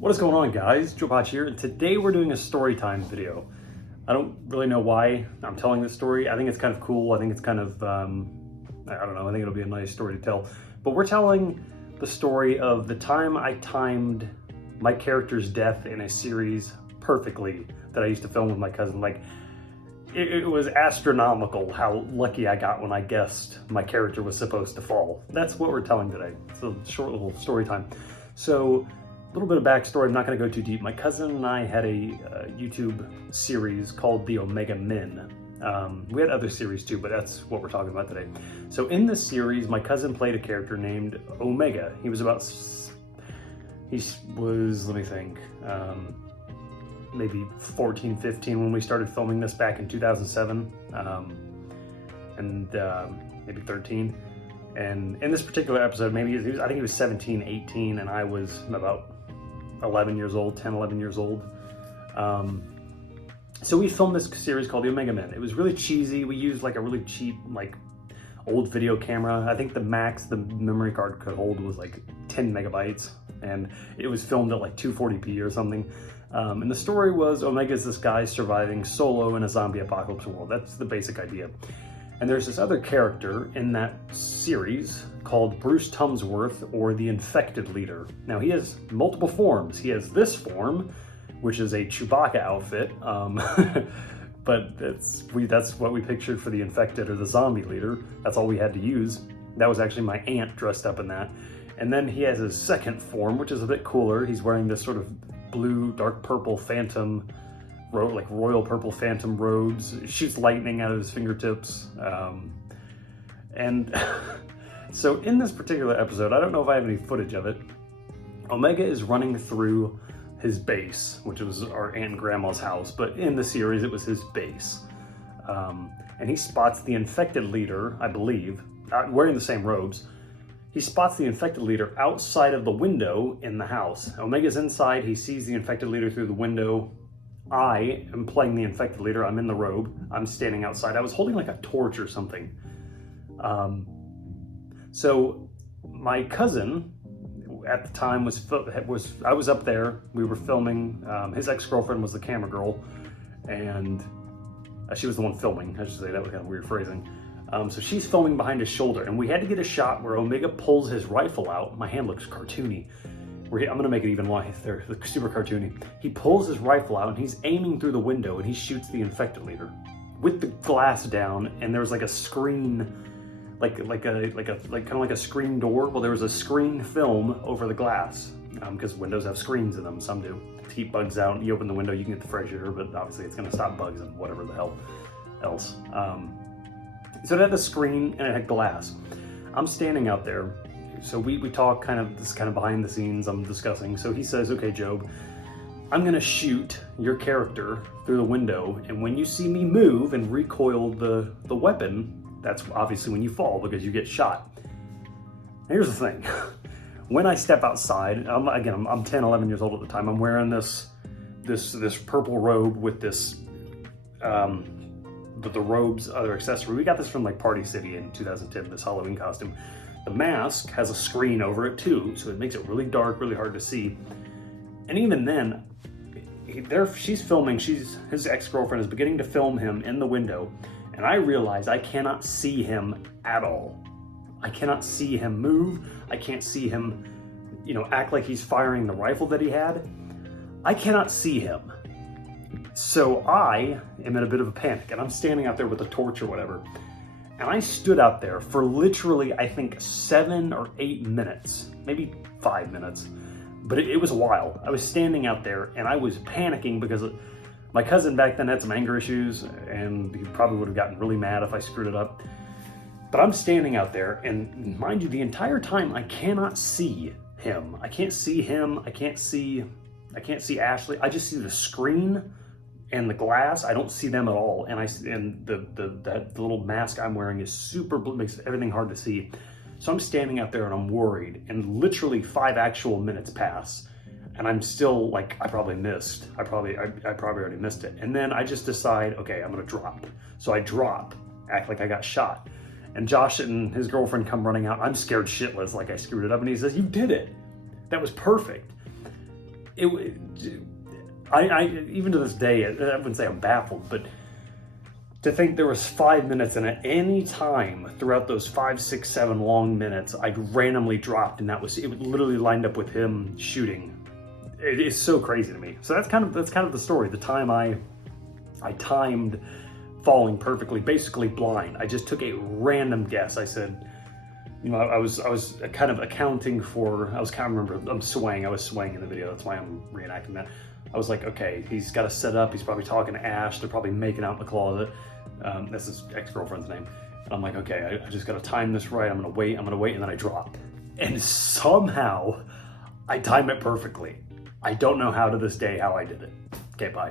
What is going on, guys? Joe Potch here, and today we're doing a story time video. I don't really know why I'm telling this story. I think it's kind of cool. I think it's kind of, I don't know, I think it'll be a nice story to tell. But we're telling the story of the time I timed my character's death in a series perfectly that I used to film with my cousin. Like, it was astronomical how lucky I got when I guessed my character was supposed to fall. That's what we're telling today. It's a short little story time. So, a little bit of backstory, I'm not going to go too deep. My cousin and I had a YouTube series called The Omega Men. We had other series too, but that's what we're talking about today. So in this series, my cousin played a character named Omega. He was let me think, maybe 14, 15 when we started filming this back in 2007, maybe 13. And in this particular episode, I think he was 17, 18, and I was about 11 years old, 10, 11 years old. So we filmed this series called The Omega Men. It was really cheesy. We used like a really cheap, like old video camera. I think the max the memory card could hold was like 10 megabytes. And it was filmed at like 240p or something. And the story was Omega is this guy surviving solo in a zombie apocalypse world. That's the basic idea. And there's this other character in that series called Bruce Tumsworth, or the Infected Leader. Now, he has multiple forms. He has this form, which is a Chewbacca outfit, but that's what we pictured for the Infected, or the Zombie Leader. That's all we had to use. That was actually my aunt dressed up in that. And then he has his second form, which is a bit cooler. He's wearing this sort of blue, dark purple phantom like royal purple phantom robes, shoots lightning out of his fingertips. And so in this particular episode, I don't know if I have any footage of it, Omega is running through his base, which was our aunt and grandma's house, but in the series it was his base. And he spots the Infected Leader, I believe, wearing the same robes. He spots the Infected Leader outside of the window in the house. Omega's inside, he sees the Infected Leader through the window. I am playing the Infected Leader. I'm in the robe. I'm standing outside. I was holding like a torch or something. So my cousin at the time I was up there. We were filming. His ex-girlfriend was the camera girl, and she was the one filming. I should say, that was kind of weird phrasing. So she's filming behind his shoulder, and we had to get a shot where Omega pulls his rifle out. My hand looks cartoony. I'm gonna make it even they're super cartoony. He pulls his rifle out and he's aiming through the window and he shoots the Infected Leader with the glass down, and there was like a screen, like kind of like a screen door. Well, there was a screen film over the glass, because windows have screens in them, some do. To keep bugs out, and you open the window, you can get the fresh air, but obviously it's gonna stop bugs and whatever the hell else. So it had the screen and it had glass. I'm standing out there. So we talk this is kind of behind the scenes, I'm discussing. So he says, okay, Job, I'm gonna shoot your character through the window, and when you see me move and recoil the weapon, that's obviously when you fall, because you get shot. And here's the thing. When I step outside, I'm 10, 11 years old at the time, I'm wearing this purple robe with this, the robe's other accessory. We got this from like Party City in 2010, this Halloween costume. The mask has a screen over it too, so it makes it really dark, really hard to see. And even then, she's filming, his ex-girlfriend is beginning to film him in the window, and I realize I cannot see him at all. I cannot see him move. I can't see him, act like he's firing the rifle that he had. I cannot see him. So I am in a bit of a panic, and I'm standing out there with a torch or whatever. And I stood out there for literally, I think, 7 or 8 minutes, maybe 5 minutes, but it was a while. I was standing out there and I was panicking because my cousin back then had some anger issues, and he probably would have gotten really mad if I screwed it up. But I'm standing out there, and mind you, the entire time I cannot see him. I can't see him. I can't see Ashley. I just see the screen and the glass. I don't see them at all, and the little mask I'm wearing is makes everything hard to see. So I'm standing out there and I'm worried, and literally 5 actual minutes pass, and I'm still like, I probably already missed it. And then I just decide, okay, I'm gonna drop. So I drop, act like I got shot, and Josh and his girlfriend come running out. I'm scared shitless, like I screwed it up, and he says, "You did it. That was perfect." I even to this day, I wouldn't say I'm baffled, but to think there was 5 minutes, and at any time throughout those 5, 6, 7 long minutes, I'd randomly dropped, and it literally lined up with him shooting. It is so crazy to me. So that's kind of the story. The time I timed falling perfectly, basically blind. I just took a random guess. I said, you know, I was kind of accounting for. I can't remember. I'm swaying. I was swaying in the video. That's why I'm reenacting that. I was like, okay, he's got to set up. He's probably talking to Ash. They're probably making out in the closet. That's his ex-girlfriend's name. And I'm like, okay, I just got to time this right. I'm gonna wait, and then I drop. And somehow, I time it perfectly. I don't know how to this day how I did it. Okay, bye.